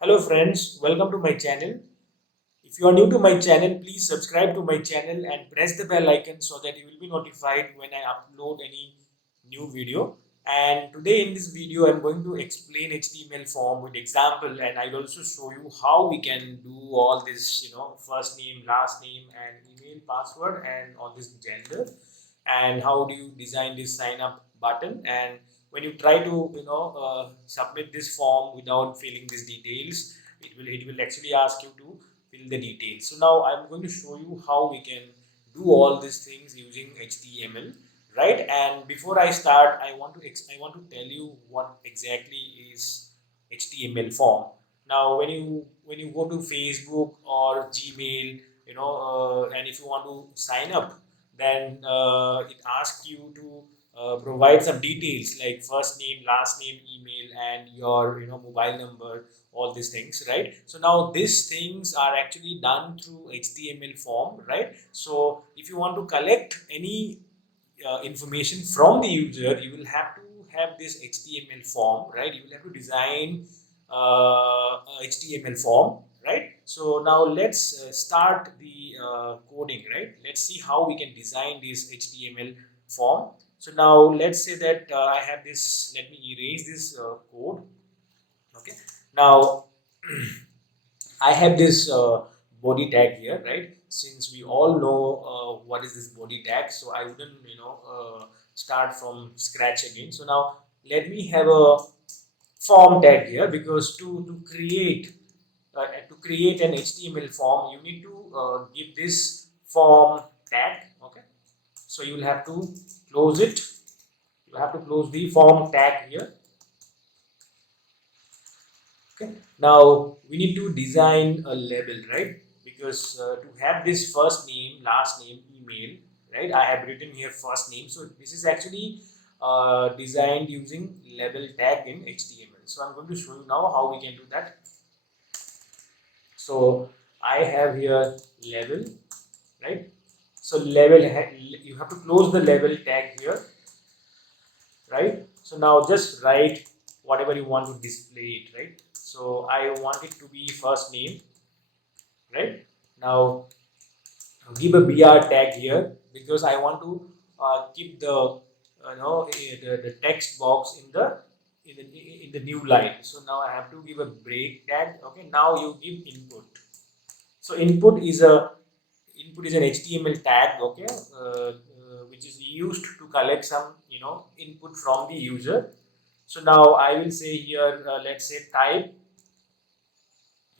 Hello friends, welcome to my channel. If you are new to my channel, please subscribe to my channel and press the bell icon so that you will be notified when I upload any new video. And today in this video, I'm going to explain HTML form with example, and I'll also show you how we can do all this, first name, last name, and email, password, and all this gender, and how do you design this sign up button. And when you try to submit this form without filling these details, it will actually ask you to fill the details. So now I'm going to show you how we can do all these things using HTML, right? And before I start, I want to tell you what exactly is HTML form. Now when you go to Facebook or Gmail, and if you want to sign up, then it asks you to provide some details like first name, last name, email, and your mobile number, all these things, right? So now these things are actually done through HTML form, right? So if you want to collect any information from the user, you will have to have this HTML form, right? You will have to design a HTML form, right? So now let's start the coding, right? Let's see how we can design this HTML form. So now let's say that I have this. Let me erase this code. Okay. Now I have this body tag here, right? Since we all know what is this body tag, so I wouldn't, start from scratch again. So now let me have a form tag here, because to create an HTML form, you need to give this form tag. Okay, so you will have to close it. You have to close the form tag here. Okay, now we need to design a label, right? Because to have this first name, last name, email, right? I have written here first name, so this is actually designed using label tag in HTML. So I'm going to show you now how we can do that. So I have here label, right? So you have to close the label tag here, right? So now just write whatever you want to display it, right? So I want it to be first name, right? Now give a br tag here, because I want to keep the the text box in the new line. So now I have to give a break tag. Okay, now you give input. So input is an HTML tag, okay, which is used to collect some input from the user. So now I will say here, let's say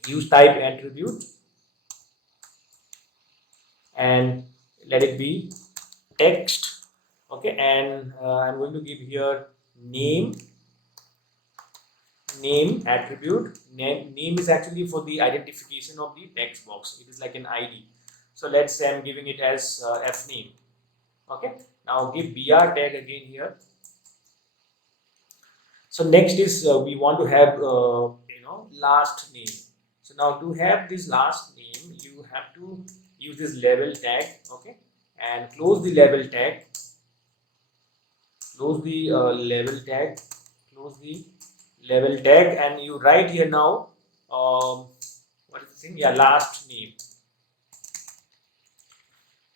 use type attribute, and let it be text. Okay, and I'm going to give here name attribute. Name is actually for the identification of the text box. It is like an ID. So let's say I'm giving it as f name. Okay, now give br tag again here. So next is we want to have last name. So now to have this last name, you have to use this label tag. Okay, and close the label tag. Close the label tag. Close the label tag, and you write here now. What is the thing? Yeah, last name.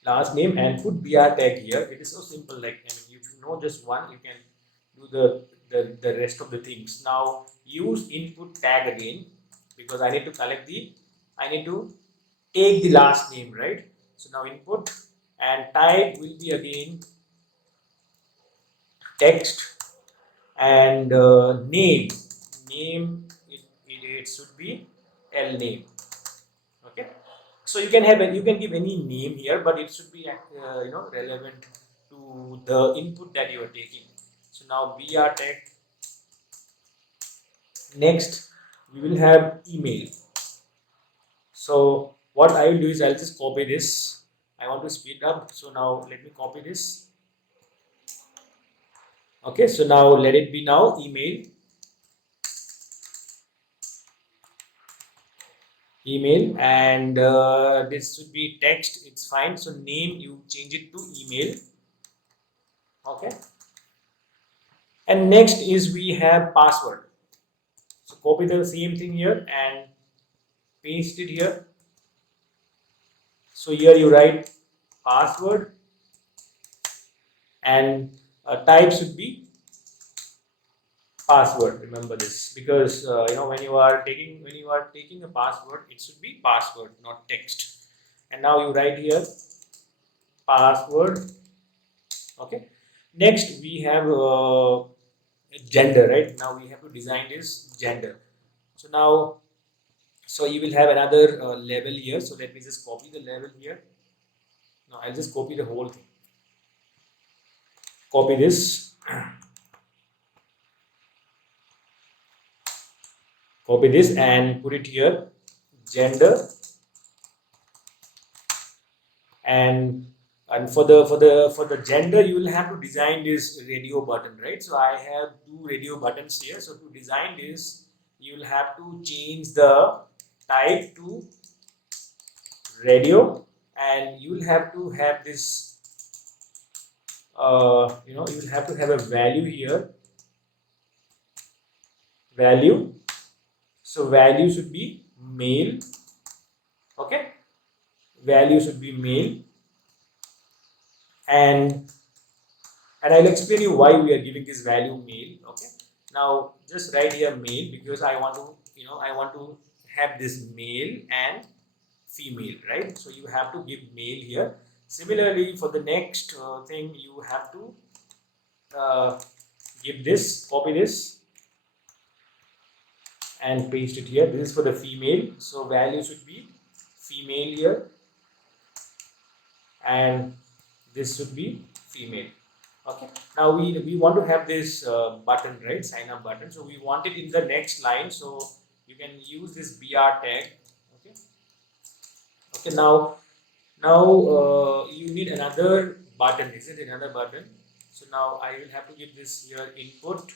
Last name, and put br tag here. It is so simple. Like, I mean, if you know just one, you can do the rest of the things. Now use input tag again, because I need to I need to take the last name, right? So now input, and type will be again text, and name it should be l name. Okay, so you can give any name here, but it should be relevant to the input that you are taking. So now br tag. Next we will have email. So what I will do is I'll just copy this. I want to speed up, so now let me copy this. Okay, so now let it be now email, and this should be text. It's fine. So name, you change it to email. Okay, and next is we have password. So copy the same thing here and paste it here. So here you write password, and type should be password. Remember this, because when you are taking a password, it should be password, not text. And now you write here password. Okay. Next we have gender, right? Now we have to design this gender. So now, so you will have another level here. So let me just copy the level here. Now I'll just copy the whole thing. Copy this. Copy this and put it here. Gender. And for the gender, you will have to design this radio button, right? So I have two radio buttons here. So to design this, you will have to change the type to radio, and you will have to have this you will have to have a value here, value. So value should be male. Okay, value should be male. And I'll explain you why we are giving this value male. Okay, now just write here male, because I want to have this male and female, right? So you have to give male here. Similarly, for the next thing, you have to give this, copy this and paste it here. This is for the female, so value should be female here, and this should be female. Okay, now we want to have this button, right? Sign up button. So we want it in the next line, so you can use this BR tag. Okay, now you need another button, isn't it? Another button. So now I will have to give this here input.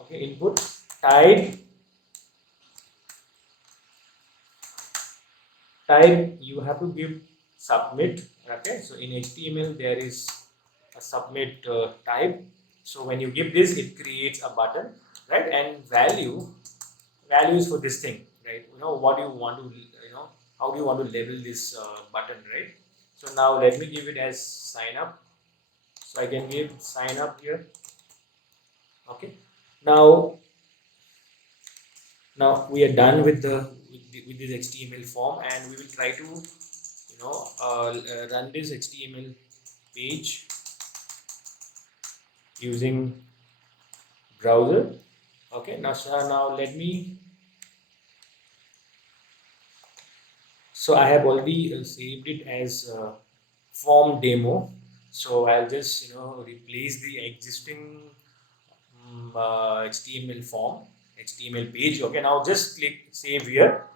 Okay, input type you have to give submit. Okay, so in HTML there is a submit type. So when you give this, it creates a button, right? And value is for this thing, right? What do you want to how do you want to label this button, right? So now let me give it as sign up. So I can give sign up here. Okay, now we are done with this HTML form, and we will try to run this HTML page using browser. Okay, now let me. So I have already saved it as form demo. So I'll just replace the existing HTML form, HTML page. Okay, now just click save here.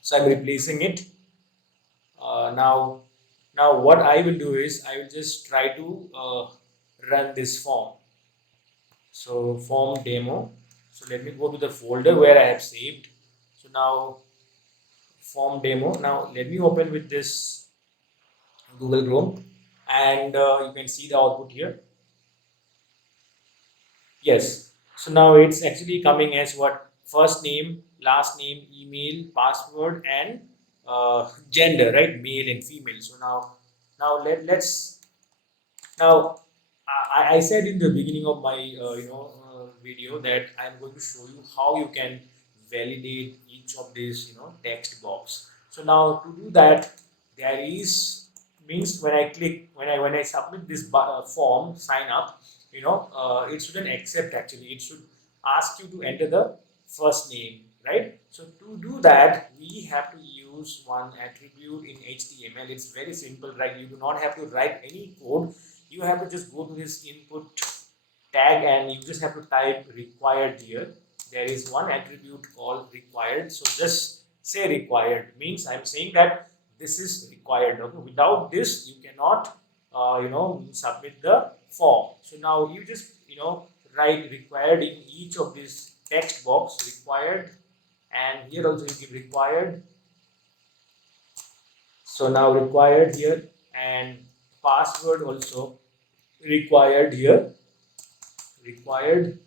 So I'm replacing it. Now what I will do is I will just try to run this form. So form demo. So let me go to the folder where I have saved. So now form demo. Now let me open with this Google Chrome, and you can see the output here. Yes, so now it's actually coming as what? First name, last name, email, password, and gender, right? Male and female. So let's I said in the beginning of my video that I'm going to show you how you can validate each of these text box. So now to do that, there is means when I submit this form sign up, it shouldn't accept. Actually, it should ask you to enter the first name, right? So to do that, we have to use one attribute in HTML. It's very simple, right? You do not have to write any code. You have to just go to this input tag, and you just have to type required here. There is one attribute called required. So just say required, means I'm saying that this is required. Okay, without this you cannot submit the form. So now you just write required in each of these text box, required, and here also you give required. So now required here, and password also required here, required,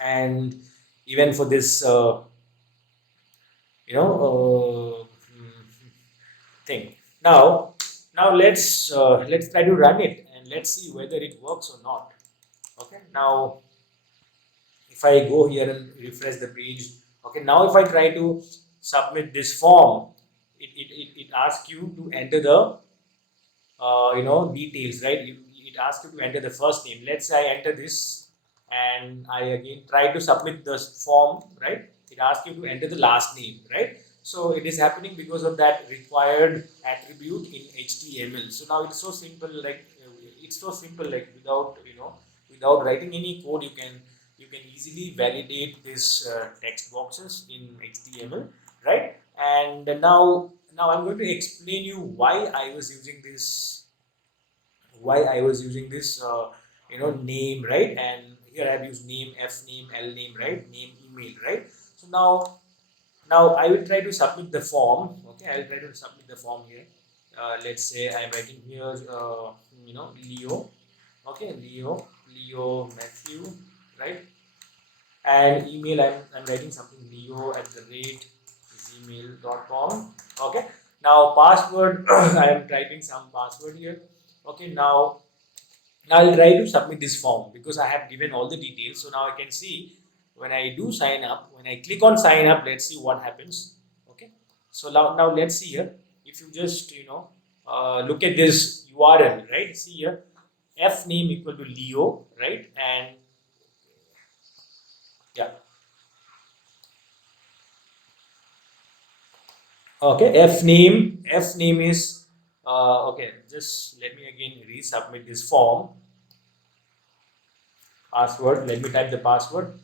and even for this you know thing. Now let's try to run it and let's see whether it works or not. Okay, now if I go here and refresh the page, okay, now if I try to submit this form, it asks you to enter the details, right? It asks you to enter the first name. Let's say I enter this and I again try to submit the form, right? It asks you to enter the last name, right? So it is happening because of that required attribute in HTML. So now it's so simple, like without without writing any code, you can easily validate this text boxes in HTML, right? And now I'm going to explain you why I was using this name, right? And here I have used name, F name, L name, right? Name, email, right? So now I will try to submit the form. Okay, I will try to submit the form here. Let's say I'm writing here Leo. Okay, Leo Matthew, right? And email I'm writing something leo at the rate gmail.com. Okay, now password I am typing some password here. Okay, now I'll try to submit this form because I have given all the details. So now I can see when I do sign up, when I click on sign up, let's see what happens. Okay, so now let's see here. If you just look at this URL, right? See here, f name equal to Leo, right? And yeah, okay, f name is okay. Just let me again resubmit this form. Password. Let me type the password.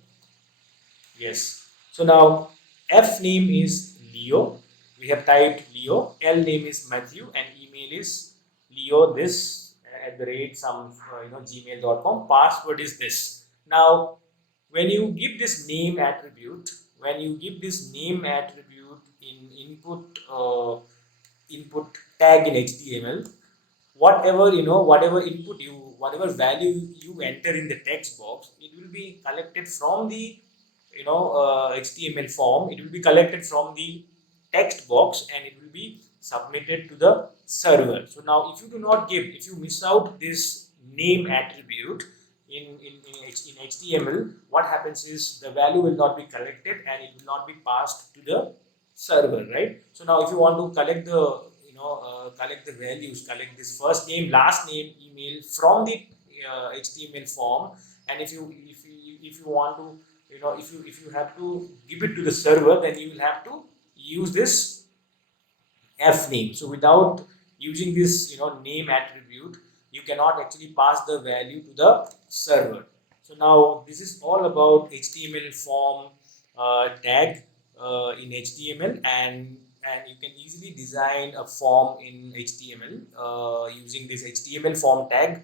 Yes. So now F name is Leo. We have typed Leo. L name is Matthew, and email is Leo this at the rate some gmail.com. Password is this. Now when you give this name attribute, in input tag in HTML, whatever value you enter in the text box, it will be collected from the HTML form. It will be collected from the text box and it will be submitted to the server. So now if you miss out this name attribute in HTML, what happens is the value will not be collected and it will not be passed to the server, right? So now if you want to collect the values, collect this first name, last name, email from the HTML form, and if you want to if you have to give it to the server, then you will have to use this f name. So without using this name attribute, you cannot actually pass the value to the server. So now this is all about HTML form tag in HTML, and you can easily design a form in HTML using this HTML form tag.